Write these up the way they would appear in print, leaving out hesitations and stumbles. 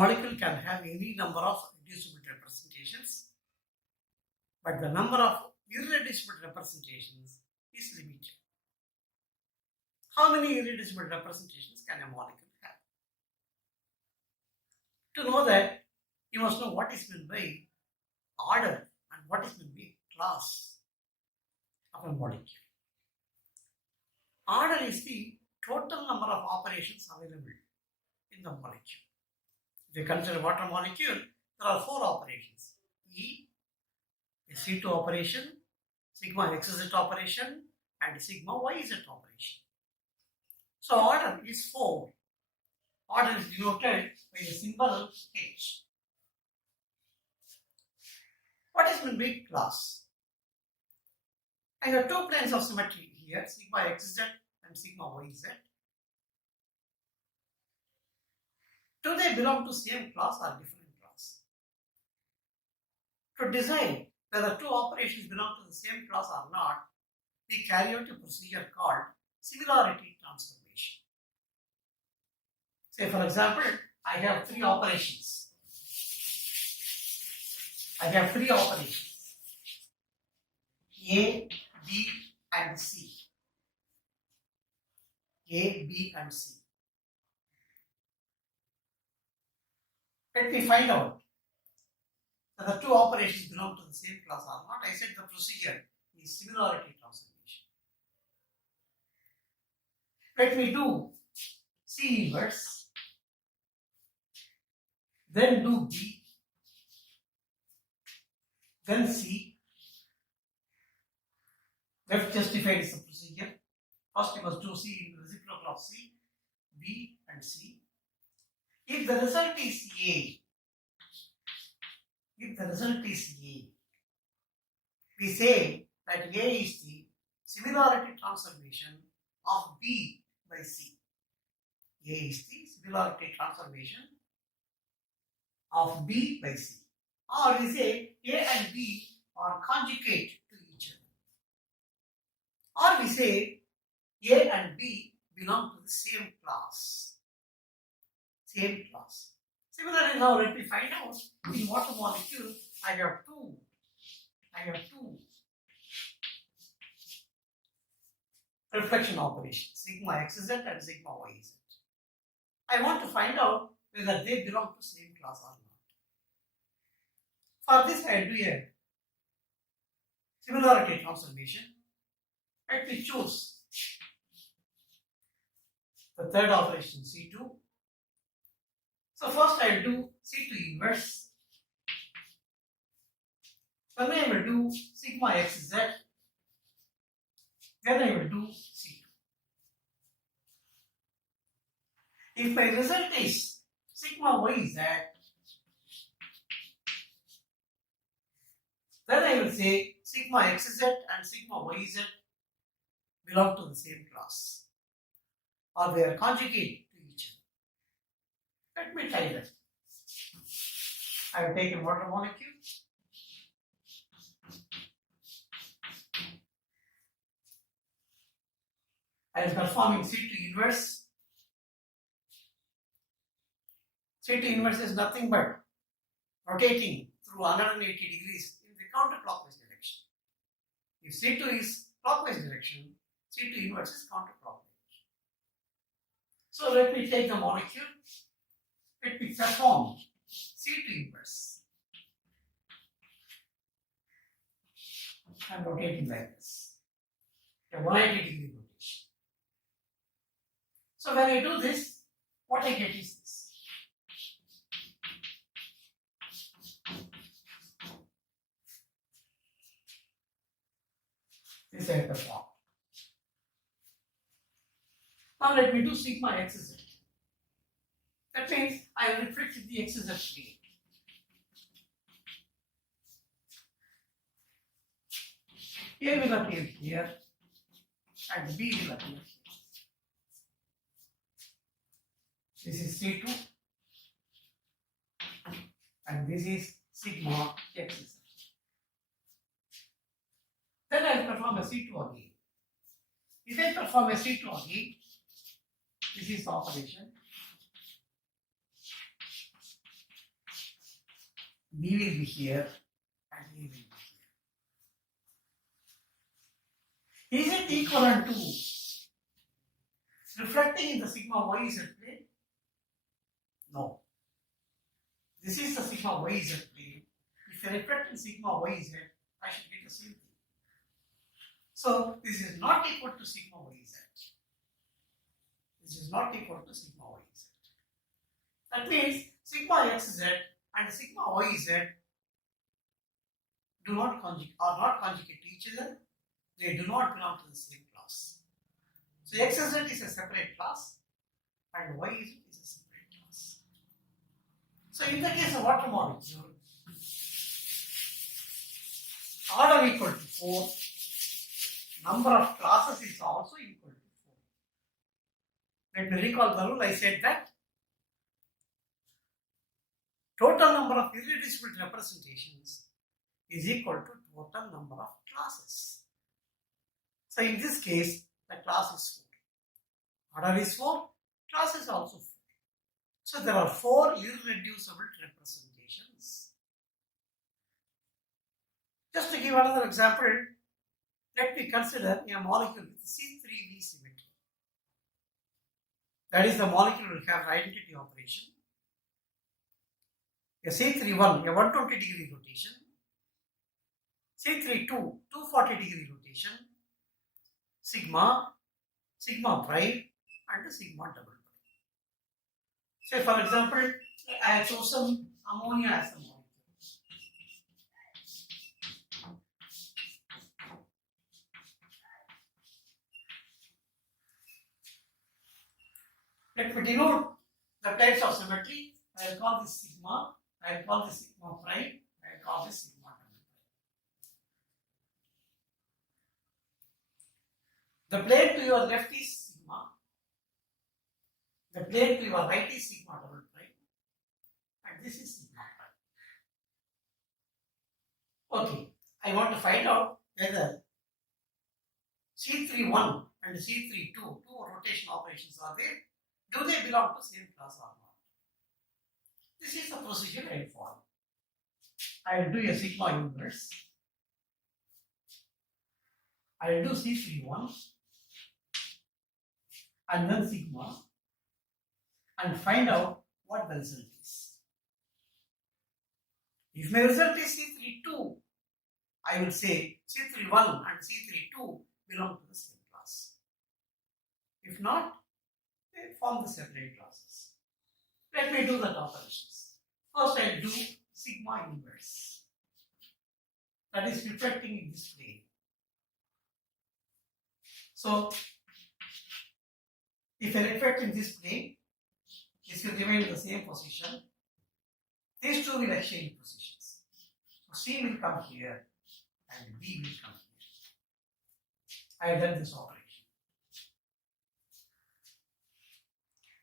molecule can have any number of reducible representations, but the number of irreducible representations is limited. How many irreducible representations can a molecule have? To know that, you must know what is meant by order and what is meant by class of a molecule. Order is the total number of operations available in the molecule. If you consider water molecule, there are 4 operations: E, a C2 operation, sigma xz operation, and sigma yz operation. So order is 4. Order is denoted by the symbol H. What is meant by class? I have 2 planes of symmetry here, sigma xz and sigma yz. Do they belong to same class or different class? To decide whether 2 operations belong to the same class or not, we carry out a procedure called similarity transformation. Say for example, I have 3 operations. A, B and C. A, B and C. Let me find out whether 2 operations belong to the same class or not. I said the procedure is similarity transformation. Let me do C inverse, then do B, then C. Left justifies the procedure. First you must do C in reciprocal of C, B and C. If the result is A, we say that A is the similarity transformation of B by C. A is the similarity transformation of B by C. Or we say A and B are conjugate to each other. Or we say A and B belong to the same class. Similarly, now let me find out in water molecule I have two reflection operations, sigma xz and sigma yz. I want to find out whether they belong to same class or not. For this I will do a similarity transformation. Let me choose the third operation C2. So first I will do C2 inverse. Then I will do sigma xz. Then I will do C2. If my result is sigma yz, then I will say sigma xz and sigma yz belong to the same class, or they are conjugate to each other. Let me try that. I have taken water molecule. I am performing C2 inverse. C2 inverse is nothing but rotating through 180 degrees in the counterclockwise direction. If C2 is clockwise direction, C2 inverse is counterclockwise. So let me take the molecule. Let me perform C2 inverse. I am rotating like this. A 180 degree rotation. So when I do this, what I get is this. This I perform. Now let me do sigma xz. That means I will reflect the xz plane. A will appear here and B will appear here. This is C2 and this is sigma xz. Then I will perform a C2 again. If I perform a C2 again, this is the operation. B will be here and A will be here. Is it equivalent to reflecting in the sigma y z plane? No. This is the sigma y z plane. If I reflect in sigma y z, I should get the same thing. So this is not equal to sigma y z. This is not equal to sigma y z. That means sigma x z and sigma y z are not conjugate to each other. They do not belong to the same class. So x z is a separate class and y z is a separate class. So in the case of water molecule, order equal to 4, number of classes is also equal to 4. Let me recall the rule. I said that total number of irreducible representations is equal to total number of classes. So in this case, the class is 4. Order is 4, class is also 4. So there are 4 irreducible representations. Just to give another example, let me consider a molecule with C3V symmetry. That is, the molecule will have identity operation. A C31, a 120 degree rotation. C32, 240 degree rotation. Sigma, sigma prime, and sigma double prime. Say for example, I have chosen ammonia as the molecule. Let me denote the planes of symmetry. I will call this sigma, I will call this sigma prime, I will call this sigma double prime. The plane to your left is sigma, the plane to your right is sigma double prime, and this is sigma prime. Okay, I want to find out whether C31 and C32, two rotational operations are there. Do they belong to same class or not? This is the procedure I follow. I will do a sigma inverse. I will do C31 and then sigma and find out what the result is. If my result is C32, I will say C31 and C32 belong to the same class. If not, they form the separate classes. Let me do the operations. First, I will do sigma inverse. That is reflecting in this plane. So, if I reflect in this plane, this will remain in the same position. These two will exchange positions. So, C will come here and B will come here. I have done this operation.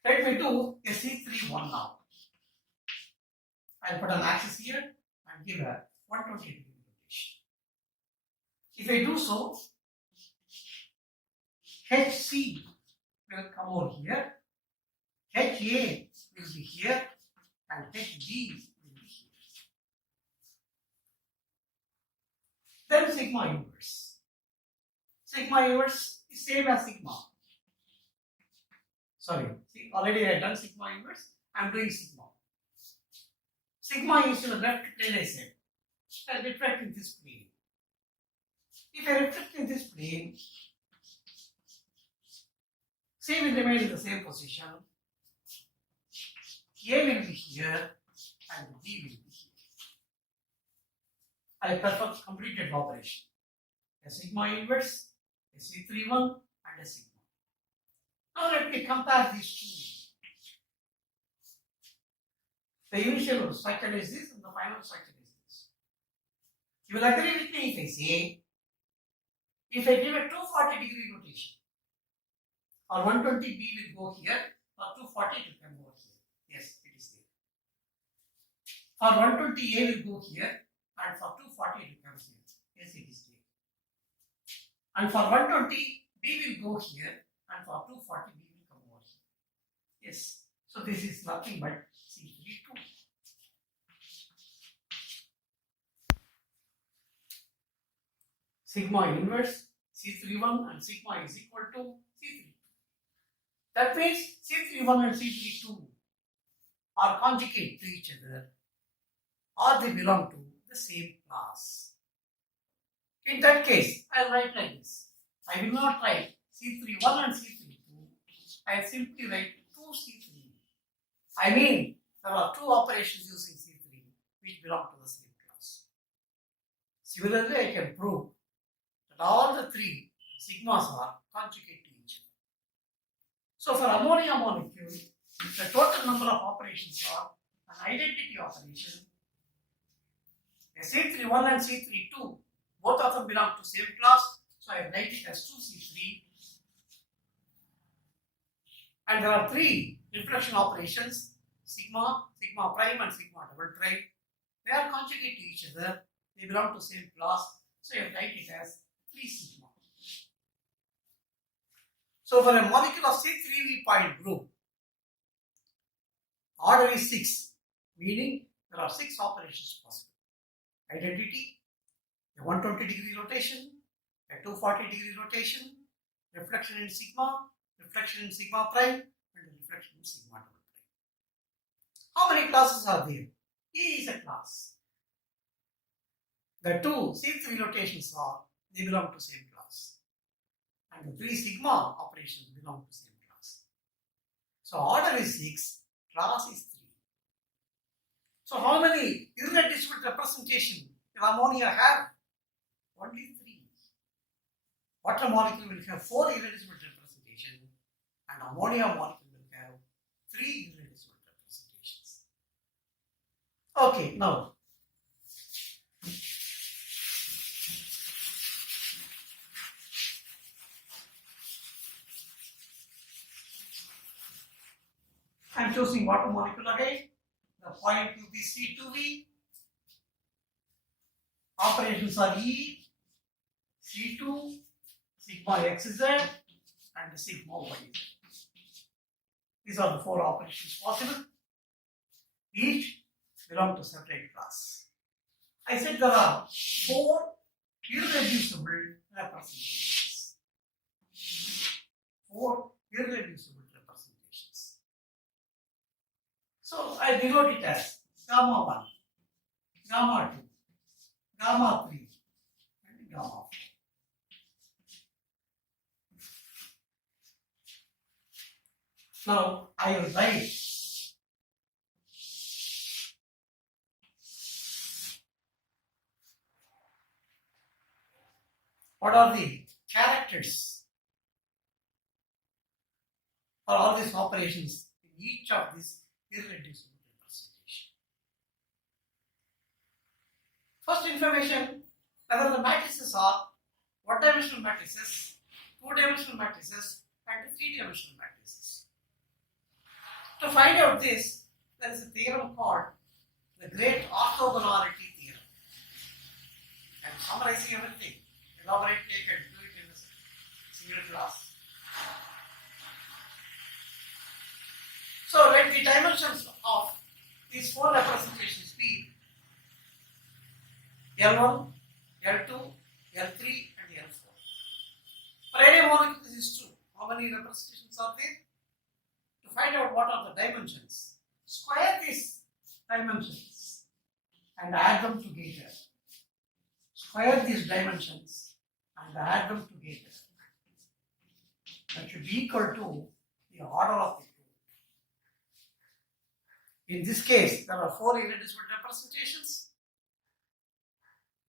Let me do a C31 now. I'll put an axis here and give a 120 degree rotation. If I do so, HC will come over here, HA will be here, and HB will be here. Then sigma inverse. Sigma inverse is same as sigma. Sorry, see, already I have done sigma inverse, I am doing sigma. Sigma is to the left plane, I said. I will reflect in this plane. If I reflect in this plane, C will remain in the same position, A will be here, and B will be here. I perform completed operation. A sigma inverse, a C31, and a sigma. Now let me compare these two. The initial structure is this and the final structure is this. You will agree with me if I say, if I give a 240 degree rotation, or 120 B will go here, or 240 will come over here. Yes, it is there. For 120 A will go here, and for 240 it will come here. Yes, it is there. And for 120 B will go here, and for 240 B will come over here. Yes. So this is nothing but C32. sigma inverse C31 and sigma is equal to C32. That means C31 and C32 are conjugate to each other, or they belong to the same class. In that case, I'll write like this. I will not write C31 and C32. I simply write 2C3. I mean, there are two operations using C3 which belong to the same class. Similarly, I can prove that all the three sigmas are conjugate to each other. So for ammonia molecule, the total number of operations are an identity operation. A C31 and C32, both of them belong to same class, so I write it as 2C3. And there are three reflection operations, sigma, sigma prime and sigma double prime. They are conjugate to each other, they belong to same class, so I write it as 3 sigma. So for a molecule of C3V point group, order is 6, meaning there are 6 operations possible. Identity, a 120-degree rotation, a 240-degree rotation, reflection in sigma prime, and reflection in sigma double prime. How many classes are there? E is a class. The two C3 rotations they belong to same class. And the 3 sigma operations belong to same class. So order is 6, class is 3. So how many irreducible representation will ammonia have? Only 3. Water molecule will have 4 irreducible representation, and ammonia molecule will have 3 irreducible representations. Okay, now I am choosing water molecule again. The point will be C2V. Operations are E, C2, sigma XZ, and sigma YZ. These are the 4 operations possible. Each belong to separate class. I said there are 4 irreducible representations. 4 irreducible representations. So I denote it as gamma 1, gamma 2, gamma 3, and gamma 4. Now I will write what are the characters for all these operations in each of these irreducible representation. First information, whether the matrices are one-dimensional matrices, two-dimensional matrices, and three-dimensional matrices. To find out this, there is a theorem called the Great Orthogonality Theorem. I am summarizing everything. Elaborate it and do it in a single class. So let the dimensions of these 4 representations be L1, L2, L3, and L4. For any molecule, this is true. How many representations are there? To find out what are the dimensions, square these dimensions and add them together. Square these dimensions and add them together. That should be equal to the order of the group. In this case, there are 4 irreducible representations.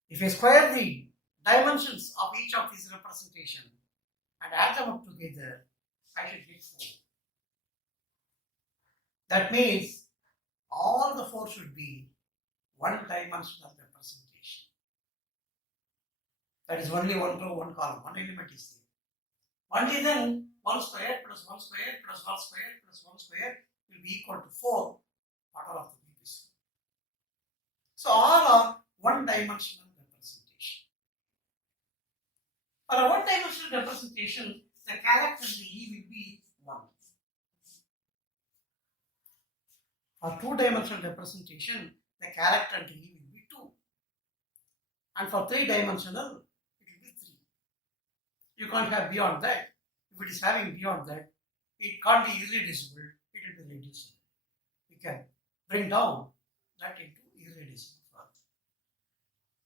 If I square the dimensions of each of these representations and add them up together, I should get 4. That means all the 4 should be one-dimensional representation. That is only 1 row, 1 column, 1 element is there. Only then 1 square plus 1 square plus 1 square plus 1 square will be equal to 4. Order of the group is 4. So all are one-dimensional representation. For a one-dimensional representation, the character in the E will be 1. For two-dimensional representation, the character in the E will be 2. And for three-dimensional, it will be 3. You can't have beyond that. If it is having beyond that, it can't be irreducible, it will be reducible. We can bring down that into irreducible form.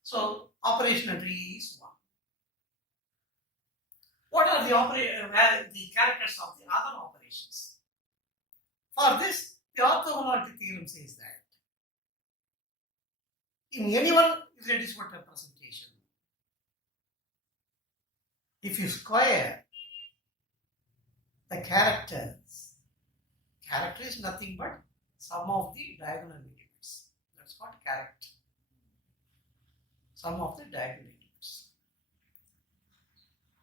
So operational tree is 1. What are the characters of the other operations? For this, the orthogonality theorem says that in any one irreducible representation, if you square the characters, character is nothing but sum of the diagonal elements. That's called character. Sum of the diagonal elements.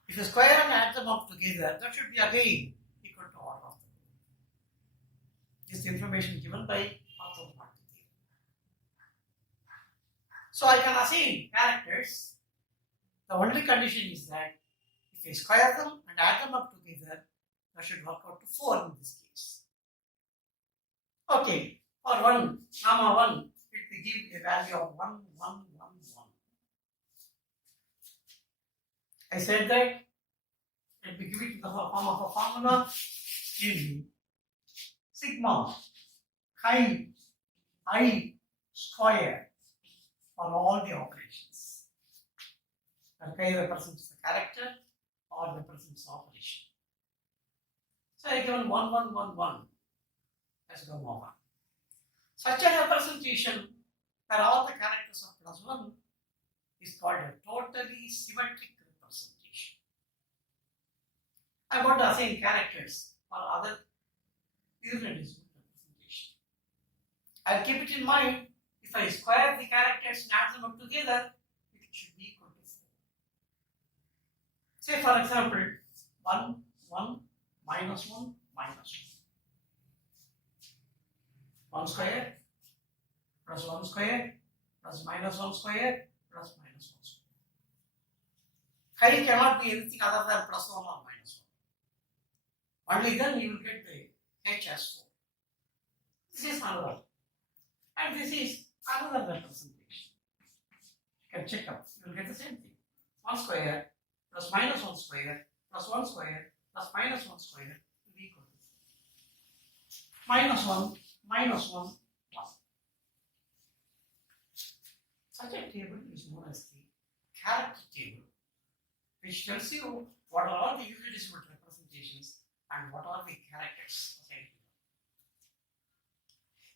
If you square and add them up together, that should be again equal to order of the row. This is the information given by orthogonality theorem. So I can assign characters. The only condition is that if I square them and add them up together, that should work out to 4 in this case. Okay, for 1, gamma 1, it will give a value of 1, 1, 1, 1. I said that, let me give it in the form of a formula, in sigma I square for all the operations. That chi represents the character or represents the operation. So I given 1, 1, 1, 1 as gamma 1. Such a representation where all the characters of plus 1 is called a totally symmetric representation. I want to assign characters for other irreducible representation. I'll keep it in mind, if I square the characters and add them up together, it should be equal to 4. Say for example, 1, 1, minus 1, minus 1. 1 square plus 1 square plus minus 1 square plus minus 1 square. Chi cannot be anything other than plus 1 or minus 1. Only then you will get the h as 4. This is another. And this is another representation. You can check up. You will get the same thing. 1 square plus minus 1 square plus 1 square plus minus 1 square will be equal to minus 1, minus 1, 1. Such a table is known as the character table, which tells you what are all the irreducible representations and what are the characters assigned to them.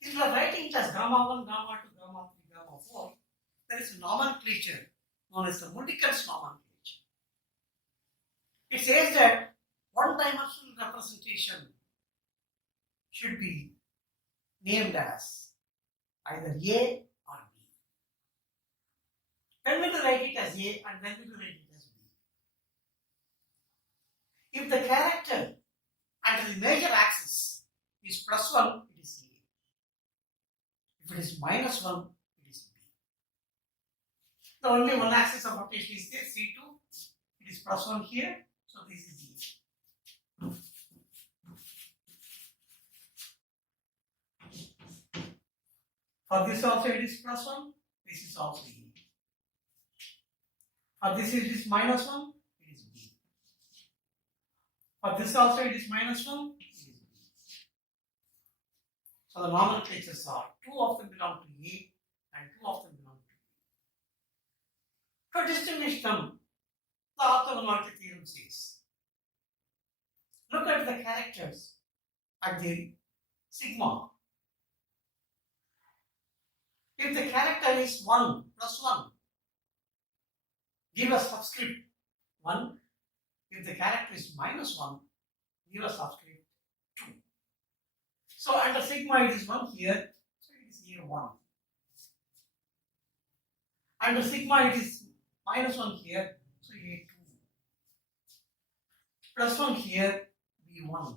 If you are writing it as gamma 1, gamma 2, gamma 3, gamma 4, there is a nomenclature known as the Mulliken's nomenclature. It says that one-dimensional representation should be named as either A or B. When will you write it as A and when will you write it as B? If the character under the major axis is plus 1, it is A. If it is minus 1, it is B. The only one axis of rotation is there, C2. It is plus 1 here, so this is E. For this also it is plus 1, this is also E. For this it is minus 1, it is B. For this also it is minus 1, it is B. So the nomenclatures are 2 of them belong to A and 2 of them belong to B. To distinguish them, the orthogonality theorem says, look at the characters at the sigma. If the character is 1 plus 1, give a subscript 1. If the character is minus 1, give a subscript 2. So under sigma it is 1 here, so it is here 1. Under sigma it is minus 1 here, so here 2. Plus 1 here, B1.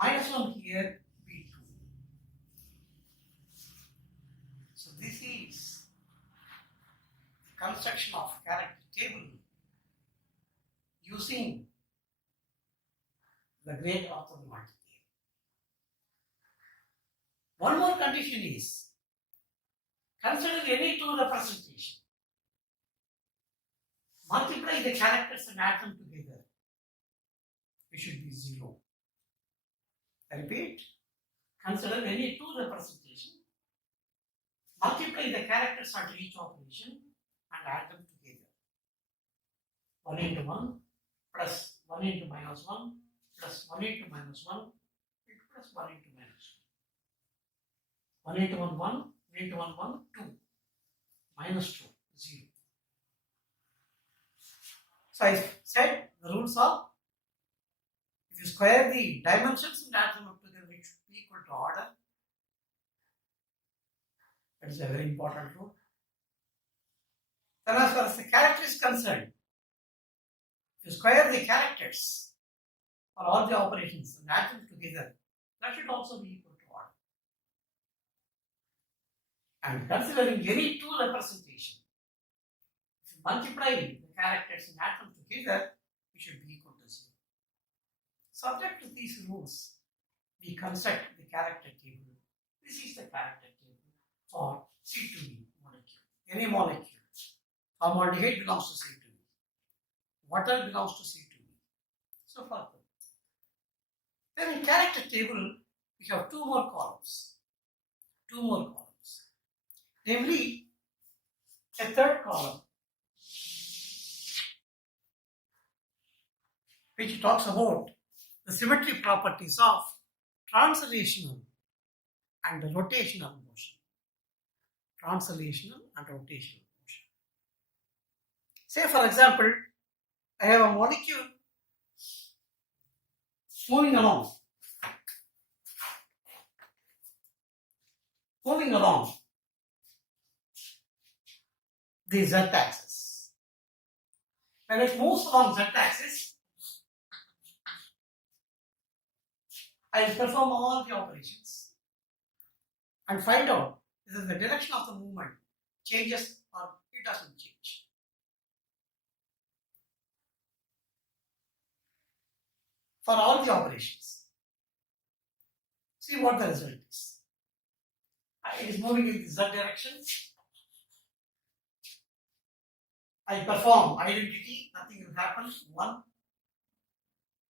Minus 1 here, B2. So this is the construction of character table using the great orthogonality theorem. One more condition is, consider any two representation multiply the characters and add them together, it should be 0. I repeat, consider any two representation, multiply the characters at each operation and add them together. 1 into 1 plus 1 into minus 1 plus 1 into minus 1 plus 1 into minus 1. 1 into 1, 1, 1 into 1, 1, 2, minus 2, 0. So I said the rules are, if you square the dimensions and add them up together, it should be equal to order. That is a very important rule. Then as far as the character is concerned, if you square the characters for all the operations and add them together, that should also be equal to order. And considering any two representation, if you multiply the characters and add them together, it should be equal to 0. Subject to these rules, we construct the character table. This is the character table for C2B molecule. Any molecule. Formaldehyde belongs to C2B. Water belongs to C2B. So far. Then in character table, we have two more columns. Namely, a third column, which talks about the symmetry properties of translational and rotational motion. Translational and rotational motion. Say, for example, I have a molecule moving along the z-axis. When it moves along z-axis, I will perform all the operations and find out whether the direction of the movement changes or it doesn't change. For all the operations, see what the result is. It is moving in the z direction. I perform identity, nothing will happen, 1.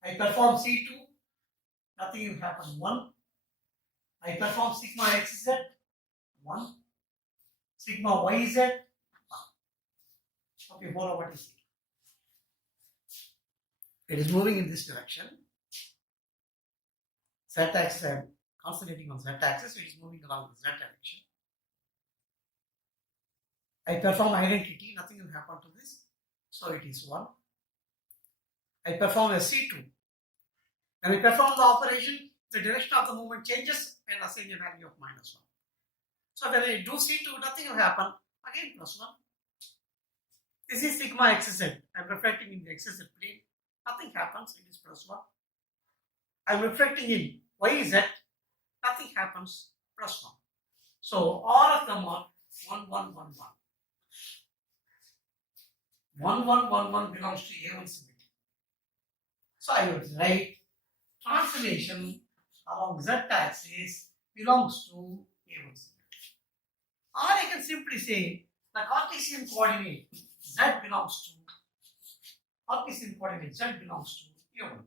I perform C2, nothing will happen, 1. I perform sigma xz, 1. Sigma yz, 1. Okay, follow what is it? It is moving in this direction. Z-axis, I am concentrating on z-axis, so it is moving along the z direction. I perform identity, nothing will happen to this, so it is 1. I perform a C2. When I perform the operation, the direction of the movement changes and assign a value of minus 1. So when I do C2, nothing will happen, again plus 1. This is sigma xz. I am reflecting in the xz plane, nothing happens, it is plus 1. I am reflecting in yz, nothing happens, plus 1. So all of them are 1, 1, 1, 1. 1, 1, 1, 1 belongs to A1 symmetry. So I would write translation along z-axis belongs to A1 symmetry. Or I can simply say the Cartesian coordinate z belongs to A1.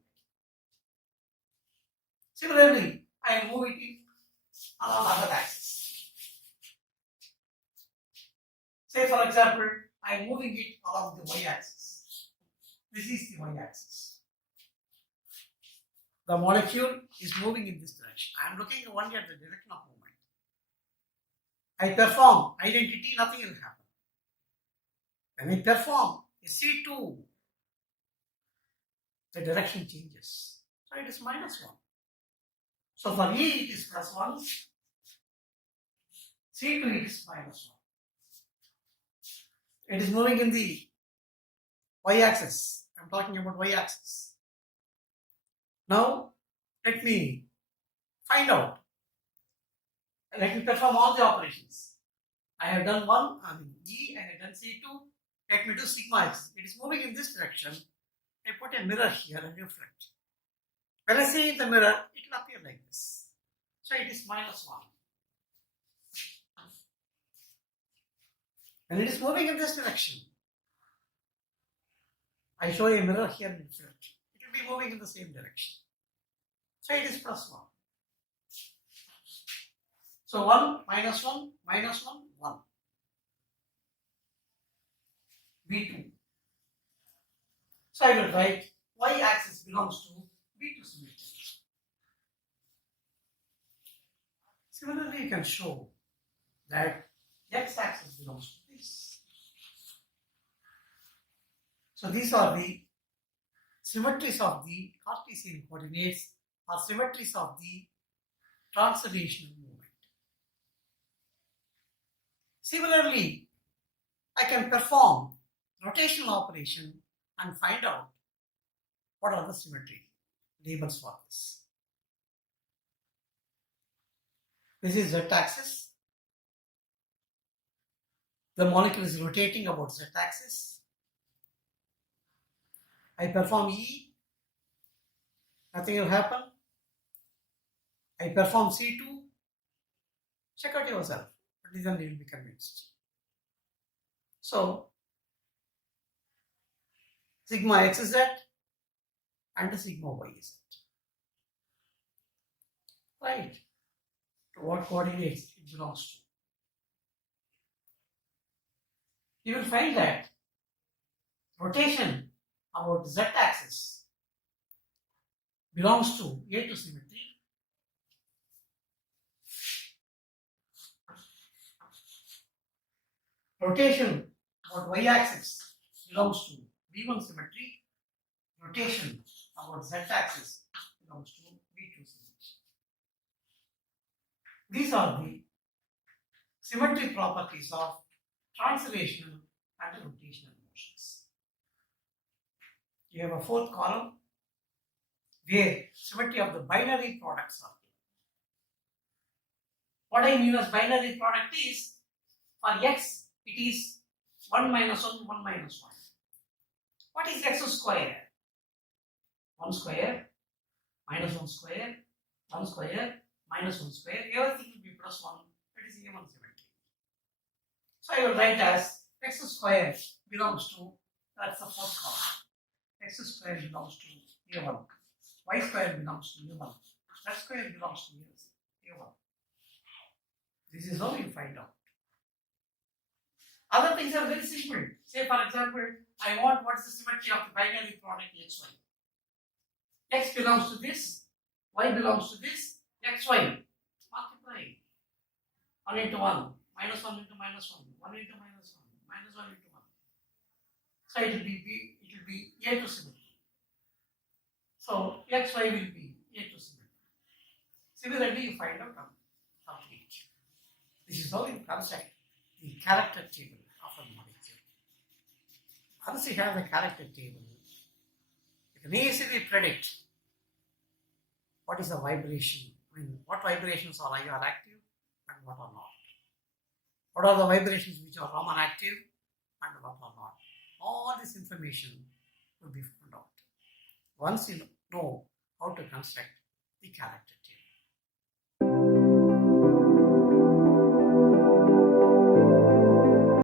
Similarly, I move it along other axis. Say, for example, I am moving it along the y-axis. This is the y-axis. The molecule is moving in this direction. I am looking only at the direction of movement. I perform identity, nothing will happen. When I perform a C2, the direction changes. So it is minus 1. So for E it is plus 1. C2 it is minus 1. It is moving in the y-axis. I am talking about y-axis. Now, let me find out. Let me perform all the operations. I have done E, I have done C2. Let me do sigma x. It is moving in this direction. I put a mirror here and reflect. When I see in the mirror, it will appear like this. So it is minus 1. And it is moving in this direction. I show a mirror here in front. It will be moving in the same direction. So it is plus 1. So 1, minus 1, minus 1, 1. V2. So I will write y-axis belongs to V2 symmetry. Similarly, you can show that x-axis belongs to this. So these are the symmetries of the Cartesian coordinates or symmetries of the translational movement. Similarly, I can perform rotational operation and find out what are the symmetry labels for this. This is z-axis. The molecule is rotating about z-axis. I perform E, nothing will happen. I perform C2, check out yourself, but then you will be convinced. So, sigma x is z and sigma y is z. Right? To what coordinates it belongs to. You will find that rotation about z-axis belongs to A2 symmetry. Rotation about y-axis belongs to V1 symmetry. Rotation about z-axis belongs to V2 symmetry. These are the symmetry properties of translational and rotational motions. You have a fourth column where symmetry of the binary products are given. What I mean as binary product is, for x, it is 1 minus 1, 1 minus 1. What is x square? 1 square, minus 1 square, 1 square, minus 1 square. Everything will be plus 1. That is A1 symmetry. So I will write as x square belongs to, that's the fourth column. X square belongs to A1. Y square belongs to A1. Z square belongs to A1. This is how you find out. Other things are very simple. Say, for example, I want what is the symmetry of the binary product xy. X belongs to this, y belongs to this, xy. Multiply. 1 into 1, minus 1 into minus 1, 1 into minus 1, minus 1 into 1. So it will be A2 symmetry. So xy will be A2 symmetry. Similarly, you find out complete. This is how you construct the character table of a molecule. Once you have the character table, you can easily predict what is the vibration. I mean, what vibrations are active and what are not. What are the vibrations which are Raman active and what are not. All this information will be found out once you know how to construct the character.